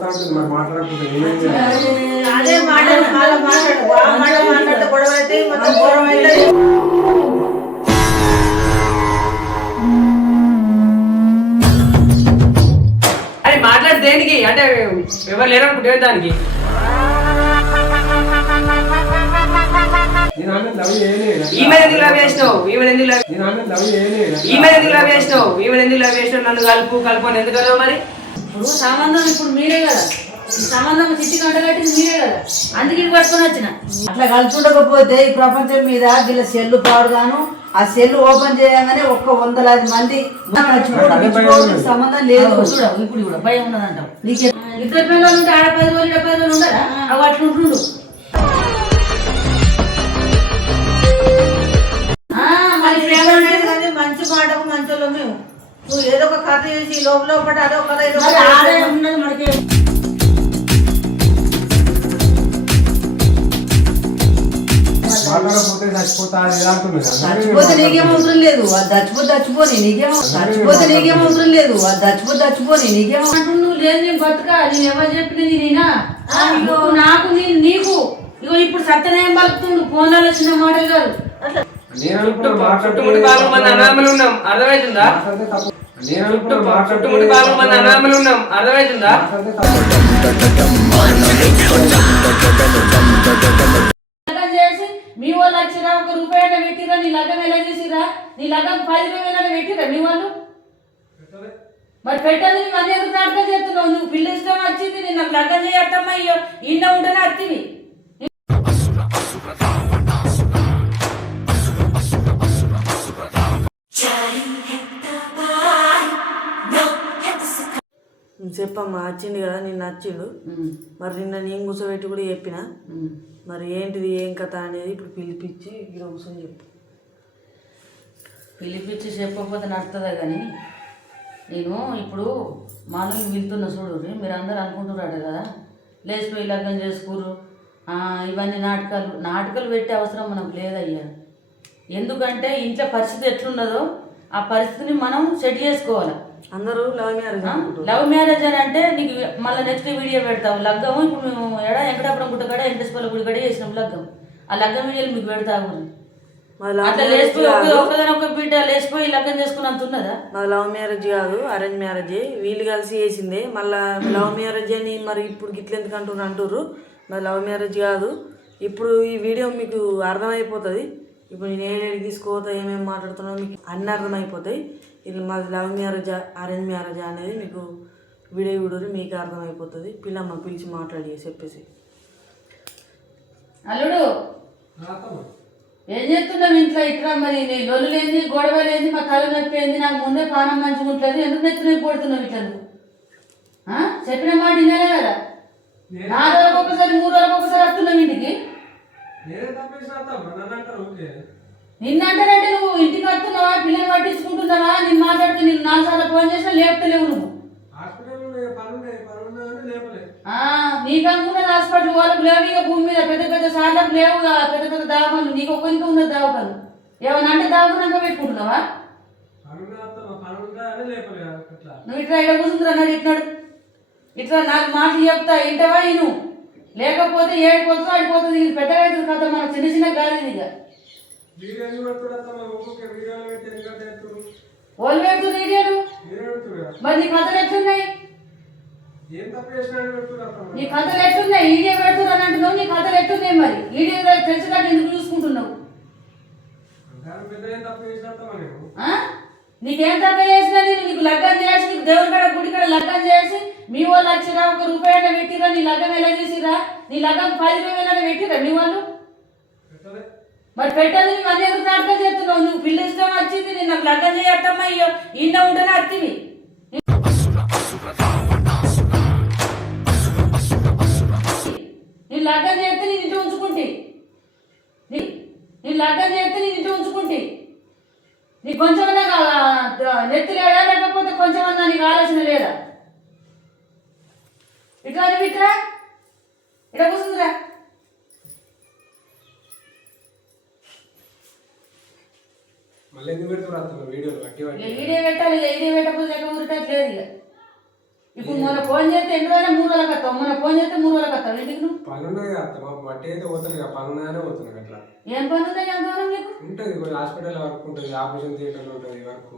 పోతా ఉంటుంది మరి మాట్లాడకుండా? అదే మాట మాట మాట్లాడు. గొడవ అయితే మొత్తం గొడవ అయితే. అని మాట్లాడి దేనికి? అంటే ఎవరు దానికి? ఆమె లవ్ చేయలేదు ఈమె ఎందుకు లవ్ చేసినావు? ఈమె ఎందుకు లవ్ చేయలేదు ఈమె ఎందుకు లవ్ చేసినావు? ఈమె ఎందుకు లవ్ చేసినావు? నన్ను కలుపు కలుపు అని ఎందుకు మరి? ఇప్పుడు సంబంధం ఇప్పుడు మీరే కదా. సంబంధం చిట్టి కంటగట్టింది మీరే కదా. అందుకే ఇది పట్టుకొని వచ్చిన. అట్లా కలుసుండకపోతే ఈ ప్రపంచం మీద వీళ్ళ సెల్లు పాడుగాను ఆ సెల్ ఓపెన్ చేయగానే ఒక్క వందలాది మంది. సంబంధం లేదు. చూడ ఇప్పుడు కూడా భయం ఉన్నదంటావు నీకే ఇద్దరు పిల్లలు ఉంటే ఆడ పది రోజులు పది రోజులు ఉండరా? అవి అట్లా ఉంటుండు. మంచి మాటకు మంచోళ్ళు మేము. నువ్వు ఏదో ఒక కథ చేసి లోపల ఒకటి అదో కథ ఏదో ఉన్నది మనకి. చచ్చిపోతా నీకేం అవసరం లేదు. అది చచ్చిపోతే చచ్చిపోని నీకేం చచ్చిపోతే నీకేం అవసరం లేదు. అది చచ్చిపోతే చచ్చిపోని నీకేం నువ్వు లేదు నేను బతుక. నేను ఎవరు చెప్పినది నేనా నాకు నీకు. ఇగో ఇప్పుడు సత్యనాయం పలుకుతుండు ఫోన్లలో చిన్న మాటలు కాదు. చుట్టుముట్టి బాగా మంది అనామలు ఉన్నాం. అర్థమవుతుందా చుట్టుముట్టి మంది అనామలు అర్థమవుతుందా మీ వాళ్ళు వచ్చిరా ఒక రూపాయి అయినా పెట్టిరా నీ లగ్గం ఎలా చేసిరా? నీ లగ్గం పది రూపాయలు పెట్టిరా మీ వాళ్ళు? మరి పెట్టదు నువ్వు అన్ని ఎందుకు నాటకం చేస్తున్నావు? నువ్వు పిల్ల ఇష్టం వచ్చింది నేను లగ్గం చేయట్టమ్మా ఈయన ఉంటేనే అత్తివి. చెప్పమ్మా వచ్చిండు కదా నిన్న వచ్చిండు మరి నిన్న నేను కూర్చోబెట్టి కూడా చెప్పిన. మరి ఏంటిది ఏం కథ అనేది ఇప్పుడు పిలిపించి ఇక్కడ కూర్చొని చెప్పు. పిలిపించి చెప్పకపోతే నడుతుందా కానీ నేను ఇప్పుడు మానవులు వెళ్తున్న చూడు మీరు అందరు అనుకుంటున్నారట కదా? లేచిపోయి లగ్గం చేసుకోరు. ఇవన్నీ నాటకాలు. నాటకాలు పెట్టే అవసరం మనకు లేదయ్యా. ఎందుకంటే ఇంట్లో పరిస్థితి ఎట్లున్నదో ఆ పరిస్థితిని మనం సెట్ చేసుకోవాలి. అందరూ లవ్ మ్యారేజ్ లవ్ మ్యారేజ్ అని అంటే నీకు మళ్ళీ నెక్స్ట్ వీడియో పెడతావు. లగ్గము ఇప్పుడు మేము ఎడ వెంకటాపురం గుట్ట కాడ వెంకటేశ్వర గుడి కాడ చేసినాం లగ్గం. ఆ లగ్గం వీడియోలు మీకు పెడతాము అట్లా లేచిపోయి కాదు. ఒక- ఒకదాని ఒక బిడ్డ లేచిపోయి లగ్గం చేసుకున్నంత ఉన్నదా? మరి లవ్ మ్యారేజ్ కాదు అరేంజ్ మ్యారేజ్ వీళ్ళు కలిసి చేసిందే. మళ్ళా లవ్ మ్యారేజ్ అని మరి ఇప్పుడు గిట్ల ఎందుకు అంటున్నారు అంటుర్రు. మరి లవ్ మ్యారేజ్ కాదు. ఇప్పుడు ఈ వీడియో మీకు అర్థమైపోతుంది. ఇప్పుడు నేను ఏడేడికి తీసుకోపోతా ఏమేమి మాట్లాడుతున్నావు మీకు అన్నీ అర్థమైపోతాయి. ఇది మాది లవ్ మ్యారేజ్ అరేంజ్ మ్యారేజ్ అనేది మీకు వీడియో వీడియో మీకు అర్థమైపోతుంది. పిల్లమ్మ పిలిచి మాట్లాడి చెప్పేసి. అల్లుడు! ఏం చేస్తున్నావు ఇంట్లో? ఇట్లా మరి నీ లొల్లు లేని గొడవ లేని మా తల నొప్పి ఏంది నాకు ముందే పానం మంచిగా ఉంటుంది. ఎందుకు నెత్తి నొప్పి పడుతున్నావు ఇట్లా? చెప్పిన మాట వినాలే కదా. నాలుగు రోజులకు ఒకసారి మూడు రోజులకు ఒకసారి వస్తున్నావు ఇంటికి? నన్ను నిన్నంటారంటే నువ్వు ఇంటికి వస్తున్నావా? పిల్లలు పట్టించుకుంటున్నావా? నేను మాట్లాడితే నేను నాలుగు సార్లు ఫోన్ చేసినా లేపుతలేవు నువ్వు. నీకు అనుకున్నది హాస్పిటల్ వాళ్ళకు లేవు. ఇక భూమి మీద పెద్ద పెద్ద సార్లకు లేవు కదా, పెద్ద పెద్ద దావకాలు. నీకు ఒక్కరికి ఉన్నది దావకాలు. ఏమన్నా అంటే దావకాలంగా పెట్టుకుంటున్నావా? నువ్వు ఇట్లా ఇక్కడ కూర్చుంటారు అన్నాడు ఇట్లాడు ఇట్లా నాకు మాటలు చెప్తా ఇంటవా ఇను లేకపోతే ఏడిపోతుందో ఆడిపోతుంది ఇది పెద్దగా అవుతుంది కథ మన చిన్న చిన్న కాదు ఇది ఇక. వాళ్ళు వీడియోలు మీరే నీ కథలు ఎట్లున్నాయి? నీ కథలు ఎట్లున్నాయి? వీడియో పెడుతున్నాను అంటున్నావు నీ కథలు ఎట్లున్నాయి మరి? వీడియో తెలిసినట్టు ఎందుకు చూసుకుంటున్నావు? ఏం తప్పు చేసిన నేను? నీకేం నీకు లగ్గం చేసి నీకు కాడ గుడి కాడ లగ్గం చేసి మీ వాళ్ళు వచ్చిరా ఒక రూపాయి పెట్టిరా నీ లగ్గం ఎలా చేసిరా? నీ లగ్గం పది రూపాయలు పెట్టిరా మీ వాళ్ళు? మరి పెట్టదు నువ్వు అన్ని ఎందుకు నాటకం చేస్తున్నావు? నువ్వు పిల్ల ఇష్టం వచ్చింది నేను నాకు లగ్గం చేయట్టమ్మా అయ్యో ఈయన ఉంటేనే అత్తివి. నేను లగ్గం చేస్తే నేను ఇంటి ఉంచుకుంటే. నీ- నేను లగ్గం చేస్తే నేను ఇంటి ఉంచుకుంటే. నీకు కొంచెమన్నా నెత్తి లేదా లేకపోతే కొంచెమన్నా నీకు ఆలోచన లేదా? ఇట్లా నువ్వు ఇట్లా ఇక్కడ కూర్చుందిరా. మళ్ళీ ఎందుకు అత్తమ్మ? వీడియోలు ఇక వీడియో పెట్టాలి వీడియో పెట్టకపోతే లెక్క ఊరిటట్లేదు ఇక. ఇప్పుడు మొన్న ఫోన్ చేస్తే ఎన్ని రోజులు మూడు రోజులకు వస్తావు? మొన్న ఫోన్ చేస్తే మూడు రోజులకు వస్తావు ఇంటికి నువ్వు పని ఉన్నది కదా అత్త మాకు బట్టి అయితే పోతుంది కదా పని పోతుంది అట్లా. ఏం పని ఉంది ఎంతగానో నీకు? ఉంటుంది కొంచెం హాస్పిటల్ వర్క్ ఉంటుంది ఆపరేషన్ థియేటర్లో ఉంటుంది వర్క్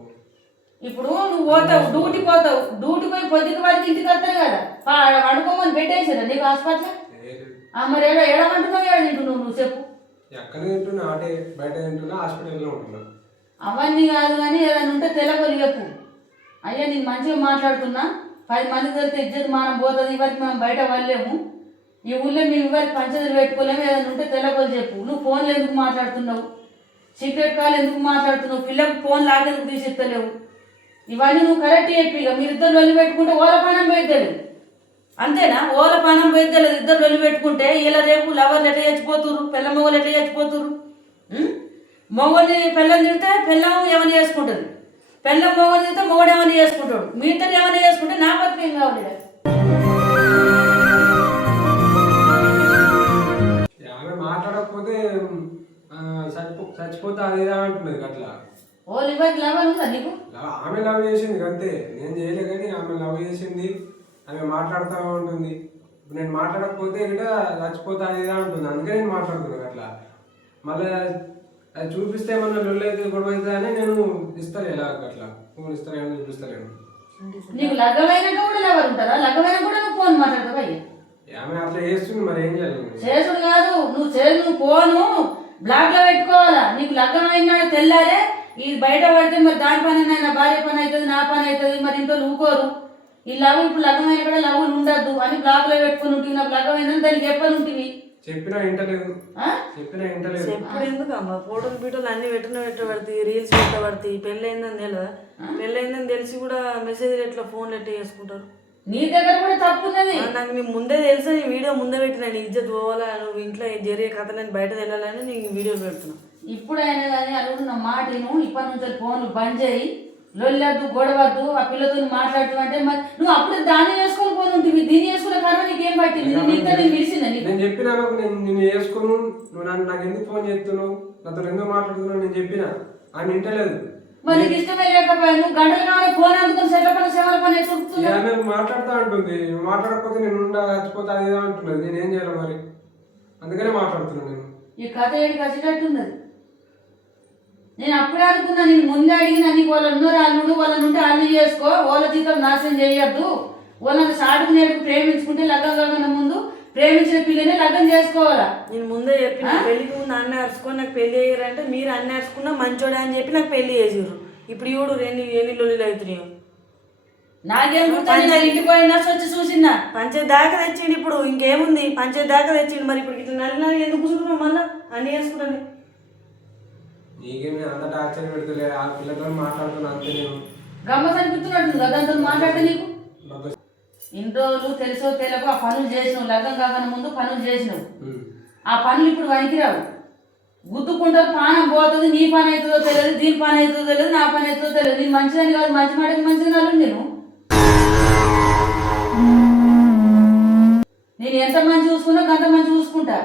ఇప్పుడు నువ్వు పోతావు డ్యూటీ పోతావు. డ్యూటీ పోయి పొద్దుకి వారికి ఇంటికి వస్తావు కదా. పడుకోమని పెట్టేసారా నీకు హాస్పిటల్ మరి ఏడ ఏడమంటున్నావు ఏడ తింటున్నావు నువ్వు? చెప్పు. ఎక్కడ తింటున్నా ఆటే బయట తింటున్నా హాస్పిటల్లో ఉంటున్నా. అవన్నీ కాదు కానీ ఏదైనా ఉంటే తెలవలు చెప్పు అయ్యా నేను మంచిగా మాట్లాడుతున్నా. పది మంది తెలిస్తే ఇజ్జత్ మనం పోతుంది ఇవరికి మనం బయట వాళ్ళేము ఈ ఊళ్ళో మేము ఇవరికి పంచదారు పెట్టుకోలేము ఏదైనా ఉంటే తెలవలు చెప్పు. నువ్వు ఫోన్లు ఎందుకు మాట్లాడుతున్నావు? సీక్రెట్ కాల్ ఎందుకు మాట్లాడుతున్నావు? పిల్లలకు ఫోన్ లాగేందుకు తీసిస్తలేవు ఇవన్నీ నువ్వు కరెక్ట్ చెప్పి ఇక. మీరిద్దరు వెళ్ళి పెట్టుకుంటే ఓల పానం పోయిద్దరు. అంతేనా? ఓల పానం పోయిద్దరు ఇద్దరు వెళ్ళి పెట్టుకుంటే ఇలా రేపు లవర్లు ఎట్లా చచ్చిపోతురు పిల్ల మొగలు ఎట్లా చచ్చిపోతురు మొగని పిల్లని తిడితే పిల్లం ఏమైనా చేసుకుంటుంది? పిల్లం మొగని తిడితే మొగడు ఏమైనా చేసుకుంటాడు? మీ ఇద్దరు ఏమైనా చేసుకుంటే నా బతుకు ఏం కావాలి. ఆమె మాట్లాడకపోతే చచ్చిపో చచ్చిపోతే అది ఇది అంటున్నది అట్లా ఓ లివర్ నీకు? ఆమె లవ్ చేసింది అంతే నేను చేయలే కానీ ఆమె లవ్ చేసింది ఆమె మాట్లాడుతూ ఉంటుంది. నేను మాట్లాడకపోతే ఇక్కడ చచ్చిపోతా అది అంటుంది. అందుకే నేను మాట్లాడుతున్నాను అట్లా మళ్ళీ అది చూపిస్తే మన లొల్లి అయితే గొడవ అవుతుంది అని నేను ఇస్తాను ఎలా అట్లా. ఫోన్ ఇస్తాను చూపిస్తలేను నీకు లగ్గమైనాక కూడా లవర్ ఉంటారా? లగ్గమైనా కూడా నువ్వు ఫోన్ మాట్లాడతావు అయ్యా? ఆమె అట్లా చేస్తుంది మరి ఏం చేయాలి? చేసుడు కాదు. నువ్వు చేసు నువ్వు ఫోను బ్లాక్లో పెట్టుకోవాలా? నీకు లగ్గం అయినా తెల్లారే ఇది బయట పడితే మరి దాని పని అయినా భార్య పని అవుతుంది నా పని అవుతుంది మరి ఇంట్లో ఊకోరు ఈ లవ్ ఇప్పుడు లగ్గం అయినా కూడా లవ్వులు ఉండద్దు అని బ్లాక్లో పెట్టుకుని ఉంటుంది నాకు లగ్గం అయిందని దానికి చెప్పని ఉంటుంది చెప్పినా ఇంటలేదు? చెప్పినా ఇంటలేదు ఎప్పుడు ఎందుకు అమ్మ ఫోటోలు బీటోలు అన్ని పెట్టిన పెట్టబడతాయి రీల్స్ పెట్టబడతాయి పెళ్ళయిందని తెలియదా పెళ్ళయిందని తెలిసి కూడా మెసేజ్ ఎట్లా ఫోన్లు ఎట్లా చేసుకుంటారు? నీ దగ్గర కూడా తప్పు ఉన్నది నాకు నీ ముందే తెలుసా నీ వీడియో ముందే పెట్టినా నీ ఇజ్జత్ పోవాలా నువ్వు ఇంట్లో జరిగే కథలని బయట వెళ్ళాలని నీకు వీడియో పెడుతున్నా. ఇప్పుడు అయినా కానీ అడుగు నా మాట ఇప్పటి నుంచి ఫోన్లు బంద్ చేయి. లొల్లద్దు గొడవద్దు ఆ పిల్లతో మాట్లాడుతూ అంటే మరి నువ్వు అప్పుడు దాన్ని వేసుకొని పోయి ఉంటుంది దీన్ని వేసుకున్న కారణం నీకేం పట్టింది? నేను ఇంత నేను పిలిచిందా నేను చెప్పినా నేను నేను వేసుకోను నువ్వు నన్ను నాకు ఎందుకు ఫోన్ చేస్తున్నావు? నాతో ఎందుకు మాట్లాడుతున్నావు? నేను చెప్పిన. ఆయన ఇంటలేదు మరి నీకు ఇష్టమే లేకపోయా నువ్వు గంటలు కావాలి ఫోన్ అందుకుని సెట్ల పని సేవల పని ఇక ఆమె మాట్లాడుతూ ఉంటుంది మాట్లాడకపోతే నేను ఉండా చచ్చిపోతా అది ఇది అంటున్నది. నేను ఏం చేయాలి మరి? అందుకనే మాట్లాడుతున్నాను నేను. ఈ కథ ఏడికి వచ్చినట్టున్నది నేను అప్పుడే అనుకున్నా నేను ముందే అడిగిన నీకు వాళ్ళు ఉన్నారు అల్లుడు వాళ్ళని ఉంటే అల్లు చేసుకో వాళ్ళ జీతం నాశనం చేయొద్దు. వాళ్ళని సాటుకు నేర్పు ప్రేమించుకుంటే లగ్గం కాకుండా ముందు ప్రేమించిన పిల్లని లగ్గం చేసుకోవాలా? నేను ముందే చెప్పిన పెళ్ళికి ముందు అన్న అరుచుకొని నాకు పెళ్ళి అయ్యారంటే మీరు అన్న అరుచుకున్నా మంచోడే అని చెప్పి నాకు పెళ్ళి చేసారు ఇప్పుడు ఈవిడు ఎన్ని ఎన్ని లొల్లిలు అవుతున్నాయో. నాకేం గుర్తుంది నా ఇంటికి పోయినా వచ్చి చూసిందా పంచాయతీ దాకా తెచ్చిండు ఇప్పుడు ఇంకేముంది? పంచాయతీ దాకా తెచ్చిండు మరి ఇప్పుడు ఇట్లా నల్లి ఎందుకు కూర్చుంటున్నావు మళ్ళా? అన్ని చేసుకుంటాను. నీకేమి అంత టార్చర్ పెడతలే ఆ పిల్లతో మాట్లాడుతున్నా అంతే నేను. గమ్మత్ అనిపిస్తున్నట్టు కదా దాంతో మాట్లాడితే నీకు? ఇన్ని రోజులు తెలుసో తెలియక ఆ పనులు చేసినావు లగ్గం కాకుండా ముందు పనులు చేసినావు. ఆ పనులు ఇప్పుడు పనికిరావు గుద్దుకుంటారు పానం పోతుంది నీ పని అవుతుందో తెలియదు దీని పని అవుతుందో తెలియదు నా పని అవుతుందో తెలియదు. నేను మంచిదని కాదు మంచి మాటకి మంచిగా నాలు నేను. నేను ఎంత మంచి చూసుకున్నా అంత మంచి చూసుకుంటా.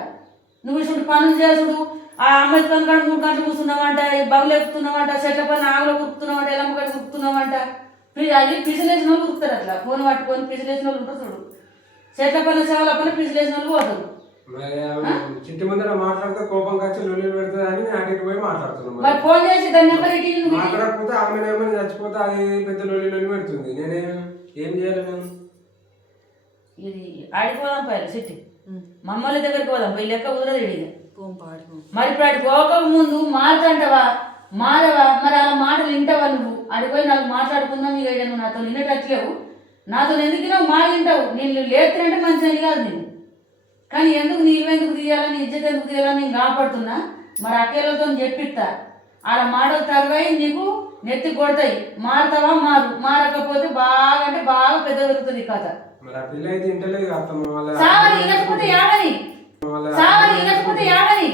నువ్వు ఇప్పుడు పనులు చేసుడు ఆ అమ్మాయి పని కాడ మూడు గంటలు కూర్చున్నావంట బగులు ఎక్కుతున్నావంట చెట్ల పని ఆవులు కురుకుతున్నావంట ఎలమ్మ కాడ కురుకుతున్నావంట అది పిసిలేసిన వాళ్ళు కురుకుతారు అట్లా. ఫోన్ పట్టుకొని పిసిలేసిన వాళ్ళు ఉంటారు చూడు. చెట్ల పని సేవల పని పిసిలేసిన వాళ్ళు పోతారు. చిట్టి ముందర మాట్లాడితే కోపం వచ్చి లొల్లి పెడుతుంది అని నేను అటు ఇటు పోయి మాట్లాడుతున్నాను మరి. ఫోన్ చేసి. మాట్లాడకపోతే ఆమె ఏమైనా చచ్చిపోతే అది పెద్ద లొల్లి లొల్లి పెడుతుంది. నేనేం ఏం చేయాలి నేను ఇది ఆడిపోదాం సిట్టి. మమ్మల్ని దగ్గరికి పోదాం పోయి లెక్క కుదరదు మరి ఇప్పుడు పోక ముందు మారుతంటావా? మారవా? మరి అలా మాటలు వింటావా నువ్వు? ఆడిపోయి నాకు మాట్లాడుకుందాం ఇక నువ్వు నాతో నిన్నట్లేవు నాతో ఎందుకు నువ్వు మా వింటావు? నేను లేతునంటే మంచిదని కాదు నేను. కానీ ఎందుకు నీళ్ళు ఎందుకు తీయాలని ఇజ్జత్ ఎందుకు తీయాలని నేను కాపాడుతున్నా మరి అకేలతో చెప్పిస్తా. ఆడ మాటలు తరువాయి నీకు నెత్తి కొడతాయి. మారుతావా? మారు. మారకపోతే బాగా అంటే బాగా పెద్ద పెరుగుతుంది ఈ కథ. పిల్ల మళ్ళీ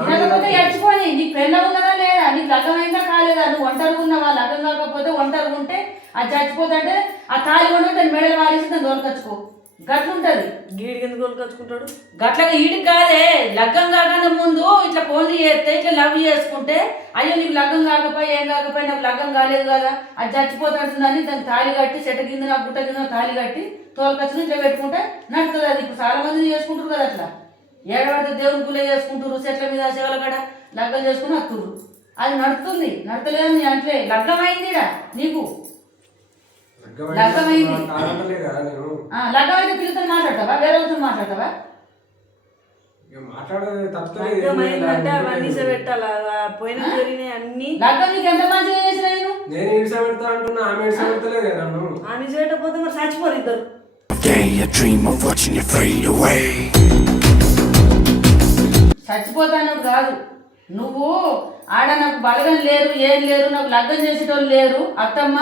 వినకపోతే ఎచ్చిపోని నీకు పెళ్ళ ఉన్నదా లేదా? నీకు లగ్గమైందా కాలేదా? నువ్వు ఒంటరిగా ఉన్నావా? లగ్గం కాకపోతే ఒంటరిగా ఉంటే అది చచ్చిపోతుంటే ఆ తాళి ఉంటే మెడలు వారేసి దాన్ని దొరకచ్చుకో గట్లుంటది. గీడికి ఎందుకు కొనుకొచ్చుకుంటాడు గట్లగా ఈడికి కాదే లగ్గం కాకుండా ముందు ఇట్లా ఫోన్లు చేస్తే ఇట్లా లవ్ చేసుకుంటే అయ్యో నీకు లగ్గం కాకపోయి ఏం కాకపోయి నాకు లగ్గం కాలేదు కదా అది చచ్చిపోతుంటుందని దానికి తాళి కట్టి చెట్ట కింద నా గుట్ట కింద తాళి కట్టి తోలకొచ్చి ఇట్లా పెట్టుకుంటే నడుతుంది అది. ఇప్పుడు చాలా మంది చేసుకుంటారు కదా అట్లా. ఏడబడితే దేవుని గులే చేసుకుంటారు చెట్ల మీద శివల కాడ లగ్గం చేసుకుని వస్తురు అది నడుస్తుంది నడతలేదని అంటే లగ్గం అయిందిరా నీకు. లగ్గమైంది. కాదంటలే కదా నేను ఆ, లగ్గం అయితే పిల్లతో మాట్లాడతావా? వేరే వాళ్ళతో మాట్లాడతావా? చచ్చిపోరు. చచ్చిపోతాను కాదు. నువ్వు ఆడ నాకు బలగం లేరు ఏం లేరు నాకు లగ్గం చేసేటోళ్ళు లేరు అత్తమ్మ.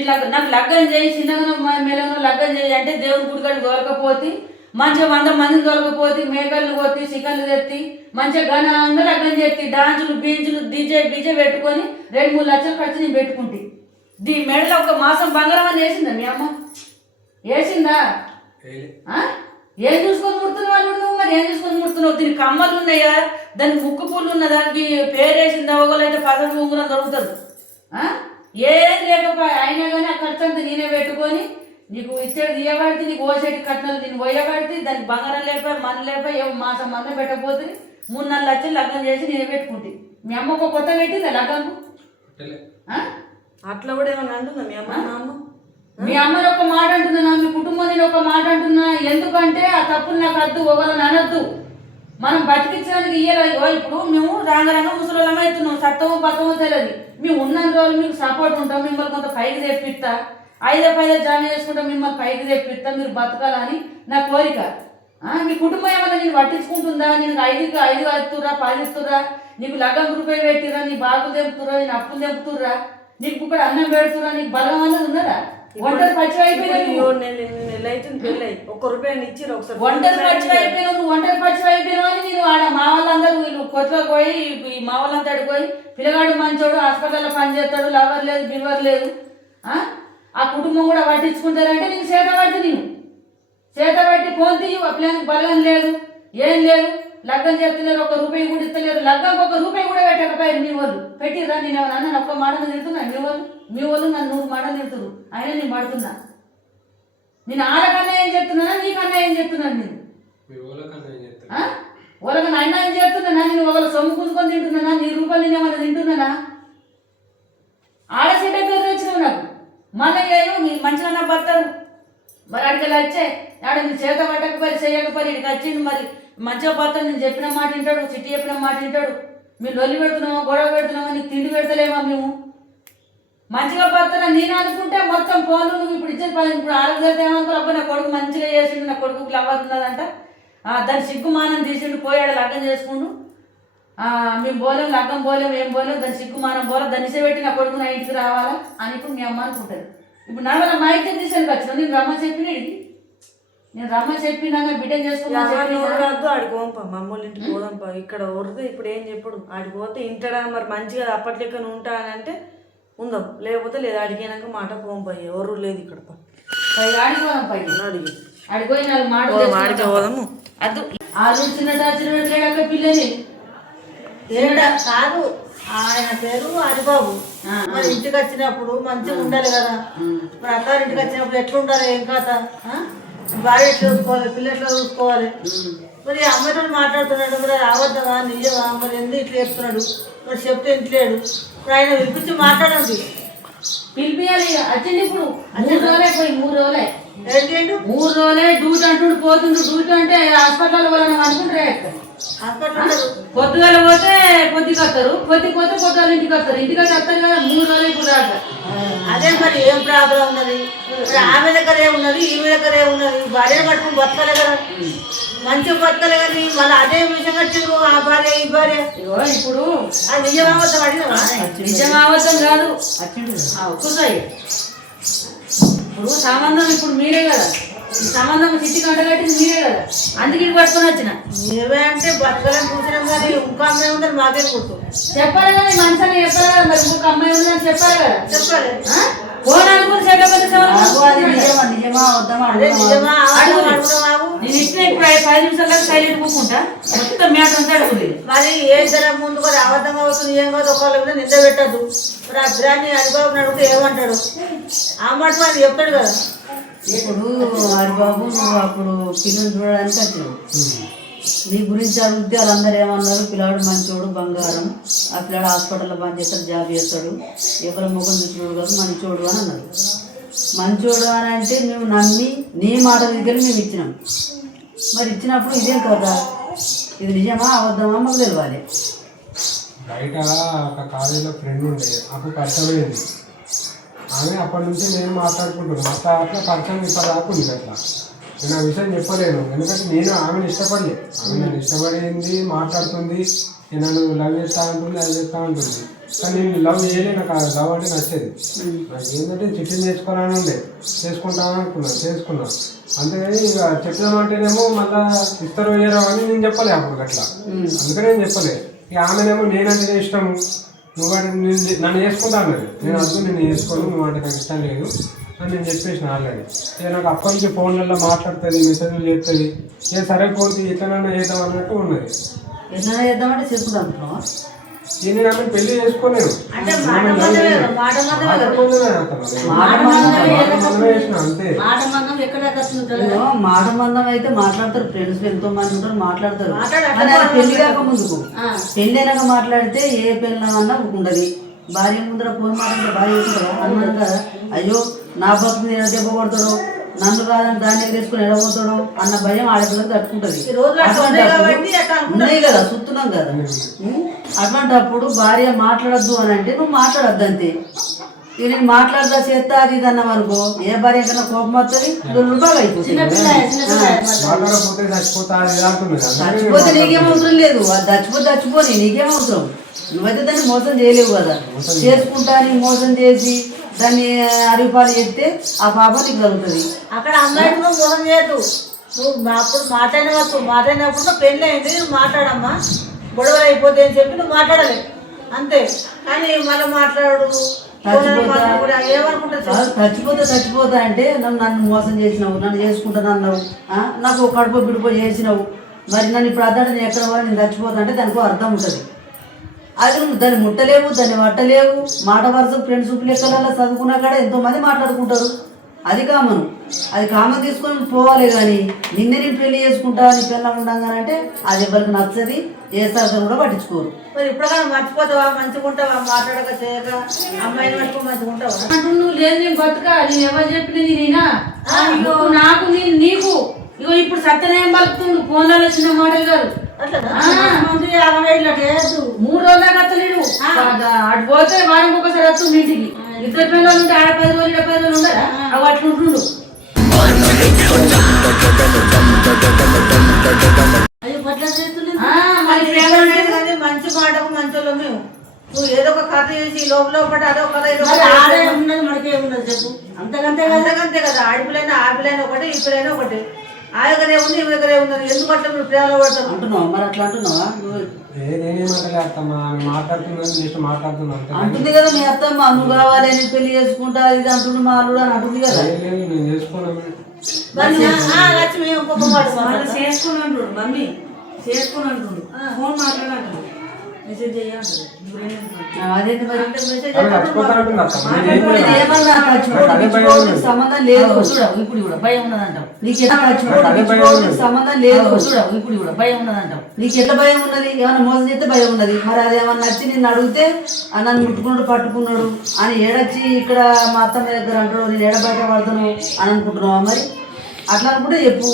లగ్గ నాకు లగ్గం చేయి చిన్నగా మెలగను లగ్గం చేయి అంటే దేవుని గుడికాడు దొరకపోతే మంచిగా వంద మందిని దొరకపోతే మేకలు కొట్టి చికెన్లు తెత్తి మంచిగా ఘనంగా లగ్గం చేసి డాన్సులు బీచ్లు డీజే బీజే పెట్టుకొని రెండు మూడు లక్షలు ఖర్చు నేను పెట్టుకుంటే. దీ మెడలో ఒక మాసం బంగారం అని వేసిందా మీ అమ్మ? వేసిందా? ఏం చూసుకొని ముడుతున్నావు వాళ్ళు నువ్వు మరి? ఏం చూసుకొని ముడుతున్నావు? దీనికి కమ్మలు ఉన్నాయా? దానికి ముక్కు పుల్లు ఉన్న దానికి పేరేసింది? అవ్వగలైతే పదవి ఉంగురం దొరుకుతుంది. ఆ? ఏం లేకపోయా అయినా కానీ ఆ ఖర్చు అంతా నేనే పెట్టుకొని నీకు ఇచ్చేది ఇయ్యబడితే నీకు ఓసేటి కట్నాలు నేను పోయబడితే దానికి బంగారం లేకపోయి మన లేకపోయి ఏమో మాసం మందం పెట్టకపోతే మూడు నాలుగు లక్షలు లగ్నం చేసి నేనే పెట్టుకుంటే మీ అమ్మ ఒక కొత్త పెట్టిందా. ఆ? అట్లా కూడా ఏమన్నా అంటుందా మీ అమ్మ మా అమ్మ మీ అమ్మని ఒక మాట అంటున్నా మీ కుటుంబం నేను ఒక మాట అంటున్నా ఎందుకంటే ఆ తప్పులు నాకు అద్దు ఒకళ్ళని అనద్దు మనం బతికించడానికి ఇయ్యలేదు ఇప్పుడు మేము రాంగరంగ ముసలిళ్ళం అవుతున్నాం. సత్తమో పత్తమో తెలియదు మేము ఉన్న రోజులు మీకు సపోర్ట్ ఉంటాం. మిమ్మల్ని కొంత పైకి తెప్పిస్తా. ఐదో పైదో జాయిన్ చేసుకుంటా మిమ్మల్ని పైకి తెప్పిస్తా. మీరు బతకాలని నా కోరిక. మీ కుటుంబం ఏమైనా నేను పట్టించుకుంటుందా? నేను ఐదు ఐదు ఇస్తురా పాలిస్తురా నీకు లగ్గం రూపాయలు పెట్టిరా నీ బాగులు తెంపుతురా నేను అప్పులు తెంపుతురా నీకు ఇక్కడ అన్నం పెడుతురా నీకు బలం అన్నది ఉన్నదా? ఒంటరి పచ్చి అయిపోయినావు ఇప్పుడు ఏడు నెలలు ఎనిమిది నెలలు అవుతుంది పెళ్ళి అయ్యి ఒక్క రూపాయలు ఇచ్చిరు ఒకసారి. అయిపోయినావు నువ్వు అయిపోయినావు అని నేను ఆడ మా వాళ్ళందరూ వీళ్ళు కొత్తలో పోయి ఈ మా వాళ్ళంతా పోయి పిల్లగాడు మంచోడు హాస్పిటల్లో పని చేస్తాడు లవర్ లేదు బిల్వర్ లేదు ఆ? కుటుంబం కూడా పట్టించుకుంటారంటే నీకు చేత పట్టి నేను. చేత పట్టి ఫోన్ తీయి బలం లేదు ఏం లేదు. లగ్గం చేస్తలేరు ఒక రూపాయి కూడా ఇస్తలేరు. లగ్గంకి ఒక రూపాయి కూడా పెట్టకపోయారు మీ వాళ్ళు. పెట్టిరా నేను ఏమన్నా నన్ను ఒక్క మాట తిడుతున్నా? మీ వాళ్ళు? మీ వాళ్ళు నన్ను నూరు మాటలు తిడుతురు అయినా నేను పడుతున్నా. నేను ఆడకన్నా ఏం చెప్తున్నానా? నీకన్నా ఏం చెప్తున్నాను నేను? వాళ్ళకి నైనా ఏం చేస్తున్నానా నేను వాళ్ళ సొమ్ము కూసుకొని తింటున్నానా? నీ రూపాయలు నేను ఏమైనా తింటున్నానా? ఆడ సీట పేరు తెచ్చినావు నాకు. మళ్ళీ ఏమో మీ మంచిగా పడతారు మరి అడిగి వచ్చే ఆడ నీ చేత పట్టకపోయి చేయకపోయి ఇక్కడికి వచ్చిండు మరి. మంచిగా భర్త నేను చెప్పిన మాట వింటాడు చిట్టి చెప్పిన మాట వింటాడు. మీరు లొల్లి పెడుతున్నామా గొడవ పెడుతున్నామా నీకు తిండి పెడతలేమా మేము? మంచిగా భర్తన నేను అనుకుంటే మొత్తం ఫోన్లు నువ్వు ఇప్పుడు ఇచ్చిన పది ఇప్పుడు ఆరోగ్యం అబ్బా నా కొడుకు మంచిగా చేసిండు నా కొడుకు లవ్ అవుతున్నదంట దాని సిగ్గుమానం తీసిండు పోయాడు లగ్గం చేసుకుండు. మేము పోలేం లగ్గం పోలేం ఏం పోలేం దాని సిగ్గుమానం పోలేం దాన్ని పెట్టి నా కొడుకు నా ఇంటికి రావాలా అని ఇప్పుడు మీ అమ్మ అనుకుంటుంది. ఇప్పుడు నడవల మా ఇద్దరు తీసుకొని వచ్చిన నేను రమ్మ చెప్పిన ఇడికి. నేను రమ్మ చెప్పినాక బిడ్డ ఆడికి పోంప మా అమ్మోళ్ళ ఇంటికి పోదాంపా. ఇక్కడ వరద ఇప్పుడు ఏం చెప్పడు. ఆడికి పోతే ఇంటడా మరి మంచిగా అప్పట్లెక్కన ఉంటా అని అంటే ఉందాం. లేకపోతే లేదు అడిగినాక మాట పోంపా. ఎవరు లేదు ఇక్కడ పా. నాలుగు ఆడికి తెచ్చుకుందాం. పోదాము. చిన్నట్లేడక్క పిల్లని కాదు. ఆయన పేరు హరిబాబు ఆ, మరి ఇంటికి వచ్చినప్పుడు మంచిగా ఉండాలి కదా. మరి అత్తారింటికి వచ్చినప్పుడు ఎట్లా ఉండాలి ఏం కాత భార్య ఎట్లా చూసుకోవాలి పిల్లలు చూసుకోవాలి. మరి అమ్మతో మాట్లాడుతున్నాడు మరి అబద్ధమా నిజమా మరి ఎందుకు ఇట్లా చేస్తున్నాడు? మరి చెప్తే ఇంట్లేడు ఇప్పుడు ఆయన పిలిపించి మాట్లాడండి. పిలిపియాలి అచ్చింది ఇప్పుడు. మూడు రోజులే పోయి మూడు రోజులే. మూడు రోజులే డ్యూటీ అంటుండు పోతుండు. డ్యూటీ అంటే హాస్పిటల్ వాళ్ళని అనుకుంటారే హాస్పిటల్ పొద్దుగాల పోతే పొద్దుకి వస్తారు. పొద్దుకి పోతే పొద్దుగాల ఇంటికి వస్తారు. ఇంటికి వచ్చి వస్తారు కదా మూడు రోజులు ఇప్పుడు రాక. అదే మరి ఏం ప్రాబ్లం ఉన్నది? ఆమె దగ్గర ఏమున్నది ఈమె దగ్గర ఏమున్నది భార్య పట్టుకుని బతకాలి కదా. మంచిగా బతకాలి కానీ మళ్ళీ అదే విషయం వచ్చిండ్రు ఆ భార్య ఈ భార్య. ఇప్పుడు నిజమవుతాం అడిగినా నిజం అవద్దం కాదు. ఆ, కూర్చోయి ఇప్పుడు సంబంధం ఇప్పుడు మీరే కదా. ఈ సంబంధం చిట్టి కంటగట్టింది మీరే కదా. అందుకే ఇది పట్టుకొని వచ్చిన. నీవే అంటే బతకాలని చూసినాం కానీ ఇంకా అమ్మాయి ఉందని మాకే గుర్తు. చెప్పాలి కదా మనిషిని చెప్పాలి కదా మరి ఇంకొక అమ్మాయి ఉందని చెప్పాలి కదా. చెప్పాలి. మరి ఏ జనం ముందు కూడా అబద్ధం అవుతుంది ఏం కాదు ఒకళ్ళ మీద నిద్ర పెట్టద్దు. మరి ఆ బిర్యానీ అడిగితే ఏమంటాడు? ఆ మాట వాడు చెప్తాడు కదా. ఇప్పుడు హరిబాబు నువ్వు అప్పుడు పిల్లలు చూడడానికి వచ్చినావు నీ గురించి అడిగితే వాళ్ళందరూ ఏమన్నారు? పిల్లాడు మంచోడు బంగారం. ఆ పిల్లాడు హాస్పిటల్లో బంద్ చేస్తాడు జాబ్ చేస్తాడు. ఎవరి ముఖం చూసుకోడు కాదు మంచోడు అని అన్నారు. మంచోడు అని అంటే మేము నమ్మి నీ మాట దగ్గర మేము ఇచ్చినాం. మరి ఇచ్చినప్పుడు ఇదేం కదా ఇది నిజమా అబద్ధమా? మాకు తెలియాలి బయట ఒక కాలేజీలో ఫ్రెండ్ ఉండే అప్పుడు పరిచయం ఆమె అప్పటి నుంచి నేను మాట్లాడుకుంటున్నాను. అట్లా అట్లా పరిచయం ఇప్పుడు రాకుంది అట్లా. నేను ఆ విషయం చెప్పలేను. ఎందుకంటే నేను ఆమెను ఇష్టపడలే. ఆమె నన్ను ఇష్టపడింది మాట్లాడుతుంది. నేను నన్ను లవ్ చేస్తా ఉంటుంది లవ్ చేస్తా ఉంటుంది కానీ నేను లవ్ చేయలే నాకు ఆ లవ్ అంటే నచ్చేది నాకు ఏంటంటే చిట్టి నేర్చుకోవాలని ఉండే. చేసుకుంటాను అనుకున్నాను చేసుకున్నాను అంతేగాని ఇక చెప్పినామంటేనేమో మళ్ళా ఇస్తారు వేయరు అని నేను చెప్పలే అప్పుడు అట్లా అందుకనే నేను చెప్పలే. ఇక ఆమెనేమో నేనంటే ఇష్టము. నువ్వు నన్ను చేసుకుంటా అన్నది నేను వద్దు నేను చేసుకోను నువ్వు అంటే నాకు ఇష్టం లేదు. అని నేను చెప్పేసిన ఆల్రెడీ. ఇక నాకు అప్పటి నుంచి ఫోన్లలో మాట్లాడుతుంది మెసేజ్లు చేస్తుంది. ఇక సరే పోతే ఇట్లనన్నా చేద్దాం అన్నట్టు ఉన్నది. చేద్దామంటే అనుకున్నావా? ఆమెను పెళ్ళి అంటే మాట కదా, మాట కదా. మాట చేసిన అంతే. మాట మందం ఎక్కడ మాట మందం అయితే మాట్లాడతారు. ఫ్రెండ్స్ ఎంతో మంది ఉంటారు మాట్లాడతారు. మాట్లాడు, పెళ్ళి కాక ముందుకు. పెళ్ళి అయినాక మాట్లాడితే ఏ పెళ్ళన్నా ఉండదు భార్య ముందర ఫోన్ మాట్లాడితే భార్య కదా. అయ్యో నా భక్తి మీద దెబ్బ కొడతాడు నన్ను కాదని దాన్ని ఎగరేసుకుని ఎడబోతాడు అన్న భయం ఆడపిల్లకి తట్టుకుంటది. ఉన్నాయి కదా చూస్తున్నాం కదా. ఉం? అట్లాంటప్పుడు భార్య మాట్లాడద్దు అని అంటే నువ్వు మాట్లాడద్దు అంతే. ఇక నేను మాట్లాడదా చేస్తా అది ఇది అన్నాం అనుకో ఏ భార్య కన్నా కోపం వస్తుంది రెండు బాగా అయిపోతుంది మాట్లాడకపోతే చచ్చిపోతా నేను నీకేం అవసరం లేదు. అది చచ్చిపోతే చచ్చిపోని నీకేం అవసరం. నువ్వైతే దాన్ని మోసం చేయలేవు కదా. చేసుకుంటా అని మోసం చేసి దాన్ని అరిపాలు చెప్తే ఆ పాపం నీకు కలుగుతుంది. అక్కడ అమ్మాయికి నువ్వు మోసం చేయదు. నువ్వు అప్పుడు మాట్లాడినప్పుడు మాట్లాడినప్పుడు పెళ్ళి అయింది నువ్వు మాట్లాడమ్మా. గొడవలు అయిపోతే అని చెప్పి నువ్వు మాట్లాడాలి. అంతే. కానీ మళ్ళీ మాట్లాడు. చచ్చిపోతే చచ్చిపోతా అంటే నన్ను నన్ను మోసం చేసినావు నన్ను చేసుకుంటాను అన్నావు? నాకు కడుపు బిడుపు చేసినావు. మరి నన్ను ఇప్పుడు అద్దాడు నేను ఎక్కడ పోవాలి? నేను చచ్చిపోతా అంటే దానికి అర్థం ఉంటుంది. అది నువ్వు దాన్ని ముట్టలేవు దాన్ని పట్టలేవు మాట వరుస ఫ్రెండ్స్ లెక్కలలో చదువుకున్నా కాడ ఎంతో మంది మాట్లాడుకుంటారు. అది కామను. అది కామన్ తీసుకొని పోవాలి కానీ నిన్నే నేను పెళ్ళి చేసుకుంటా నీ పిల్లలు ఉండంగానంటే అది ఎవరికి నచ్చది ఏ సరసలు కూడా పట్టించుకోరు. మరి ఇప్పుడు కానీ మర్చిపోతావా? మంచిగా ఉంటావా? మాట్లాడక చేయక? అమ్మాయిని పట్టుకుని మంచిగా ఉంటావా? అంటూ నువ్వు లేదు నేను బతుక. నేను ఎవరు చెప్పింది నేనా ఇగో. నాకు నేను నీకు. ఇగో ఇప్పుడు సత్యనేం పలుకుతుండు ఫోన్లలో చిన్న మాటలు కాదు. మూడు రోజుల కత్తలేడు అటు పోతే వారికి ఒకసారి వస్తుంది ఇంటికి ఇద్దరు పిల్లలు ఉంటే ఆడ పది రోజులు ఈడ పది రోజులు ఉండరా? అవి అట్లా ఉంటుండు అయ్యో పట్ల చేస్తుంది ఆ, మరి మరి ఇప్పుడు ప్రేమ ఏమన్నా అనేది కానీ మంచి మాటకు మంచోళ్ళం మేము. నువ్వు ఏదో ఒక కథ చేసి లోపల ఒకటి అదో కథ చేసి- ఉన్నది మనకి ఏమున్నది చెప్పు. అంతకంతే కదా? అంతకంతే కదా. ఆడపిల్లైనా ఆడపిల్లైనా ఒకటి పిల్లైనా ఒకటి. ఆ దగ్గరే ఉంది ఈ దగ్గరే ఉన్నది ఎందుకు అట్లా మీరు ప్రేమలో పడతారు అంటున్నావా? మరి అట్లా అంటున్నావా? నేనేం మాట్లాడతామా మాట్లాడుతున్నాను జస్ట్ మాట్లాడుతున్నా అంతే అంటుంది కదా మీ అత్తమ్మ నువ్వు కావాలి నేను పెళ్ళి చేసుకుంటా ఇది అంటుండు మా అల్లుడు అని అంటుంది కదా. నేను చేసుకోను. మరి ఆ, లక్ష్మి ఇంకొక మాట మాట్లాడతా. చేసుకుని అంటుడు మమ్మీ. చేసుకుని అంటుడు. ఫోన్ మాట్లాడంటాడు మెసేజ్. సంబంధం లేదు చూడ ఇప్పుడు కూడా భయం ఉన్నదంటావు. నీకు ఎట్లా పిచ్చిపోవడం ఉంది. సంబంధం లేదు చూడ ఇప్పుడు కూడా భయం ఉన్నదంటావు. నీకు ఎట్లా భయం ఉన్నది? ఏమైనా మోసం చేస్తే భయం ఉన్నది? మరి అది ఏమన్నా నచ్చి నిన్ను అడిగితే నన్ను ముట్టుకున్నాడు పట్టుకున్నాడు అని ఏడొచ్చి ఇక్కడ మా అత్తమ్మ దగ్గర అంటాడు నేను ఏడ బయట పడతాను అని అనుకుంటున్నావా మరి? అట్లా అనుకుంటే చెప్పు.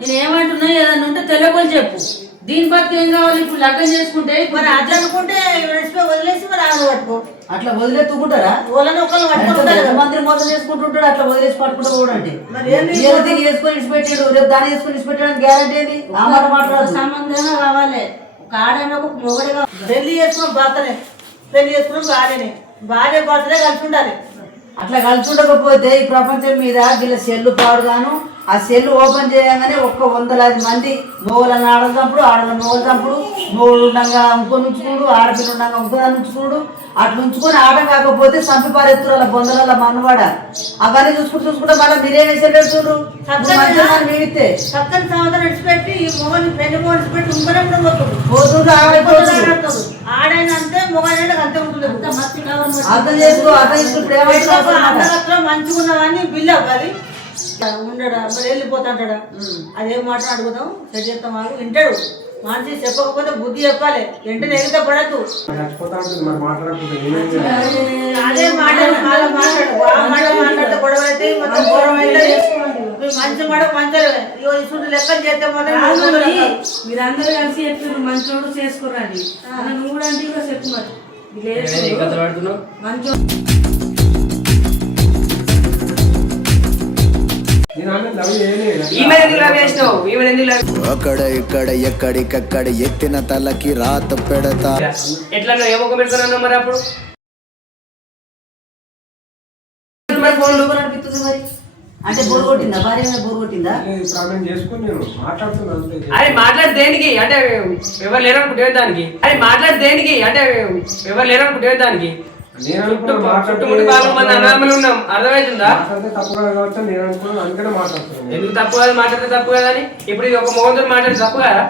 నేను ఏమంటున్నా ఏదన్నా ఉంటే తెలియకొని చెప్పు. దీని బతికి ఏం కావాలి? ఇప్పుడు లగ్గం చేసుకుంటే మరి అట్లా అనుకుంటే విడిచిపోయి వదిలేసి మరి ఆమె పట్టుకో. అట్లా వదిలేతుకుంటారా వాళ్ళని ఒకళ్ళు పట్టుకుంటారు కదా. మంత్రి మోసం చేసుకుంటుంటాడు అట్లా వదిలేసి పట్టుకుంటూ? ఇవాళ దీన్ని చేసుకొని ఇచ్చిపెట్టాడు రేపు దాన్ని చేసుకొని ఇచ్చిపెట్టాడు గ్యారంటీ ఏంది? ఆ మాట మాట్లాడదు. సంబంధం కావాలి. ఒక ఆడైనా ఒక మొగడిగా పెళ్ళి చేసుకున్న భర్తనే పెళ్ళి చేసుకున్న భార్యనే. భార్య భర్తనే కలిసి ఉండాలి. అట్లా కలిసి ఉండకపోతే ఈ ప్రపంచం మీద వీళ్ళ సెల్లు పాడుగాను ఆ సెల్ ఓపెన్ చేయగానే ఒక్క వందలాది మంది మొగలను ఆడలు చంపుడు ఆడల మొగలు చంపుడు. మొగలు ఉండగా ఇంకొని ఉంచుకుడు ఆడపిల్ల ఉండగా ఇంకోదాన్ని ఉంచుకుడు. అట్లా ఉంచుకొని ఆడ కాకపోతే సంపి పారెత్తురు బొందల మనవాడ. అవన్నీ చూసుకుంటూ చూసుకుంటే మళ్ళీ మీరే వేసే పెడుతున్నారు చక్కని సంవత్సరం విడిచిపెట్టి ఈ మొగని పెళ్ళి విడిచిపెట్టి ఉంగరం కూడా పోతుంది. పోతుండ్రు ఆడైపోతుంది ఆడైనా అంతే ఉంటుంది. అర్థం చేసుకో అర్థం చేసుకో ఇప్పుడు ఏమంటున్నావు అందరూ మంచిగా ఉన్నవాన్ని బిల్లు అవ్వాలి. ఉండడా? మరి వెళ్ళిపోతాంటాడా అదేం మాట అడుగుదాం? సెట్ చేస్తాం వాళ్ళు. వింటాడు. మంచి చెప్పకపోతే బుద్ధి చెప్పాలి. వెంటనే ఎగితే పడద్దు. చేయాలి? అదే మాట మాట్లాడితే గొడవ అయితే మొత్తం మీ మంచి మాట మంచలే ఇగో ఇసుడు లెక్కలు చేస్తే మాత్రం మీరందరూ కలిసి చెప్పారు మంచోడు చేసుకోరండి నువ్వు కూడా అంటే ఇక చెప్పు మరి? అక్కడ ఇక్కడ ఎక్కడికక్కడ ఎత్తిన తలకి రాత పెడతా. ఎట్లా మరి అప్పుడు? మరి మరి. అంటే బోర్ కొట్టిందా? భార్య బోర్ కొట్టిందా? అరే మాట్లాడి దేనికి? అంటే ఎవరు లేరనుకుంటే దానికి? అరే మాట్లాడి దేనికి? అంటే ఎవరు లేరనుకుంటే దానికి? నేను చుట్టుముట్టు ఉన్నాం. అర్థమవుతుందా మాట్లాడితే తప్పు కదా కావచ్చు నేను అనుకున్నాను అందుకనే మాట్లాడుతున్నాను. ఎందుకు తప్పు కాదు? మాట్లాడితే తప్పు కదా అని ఇప్పుడు ఇది ఒక మొగంతో మాట్లాడితే తప్పు కదా?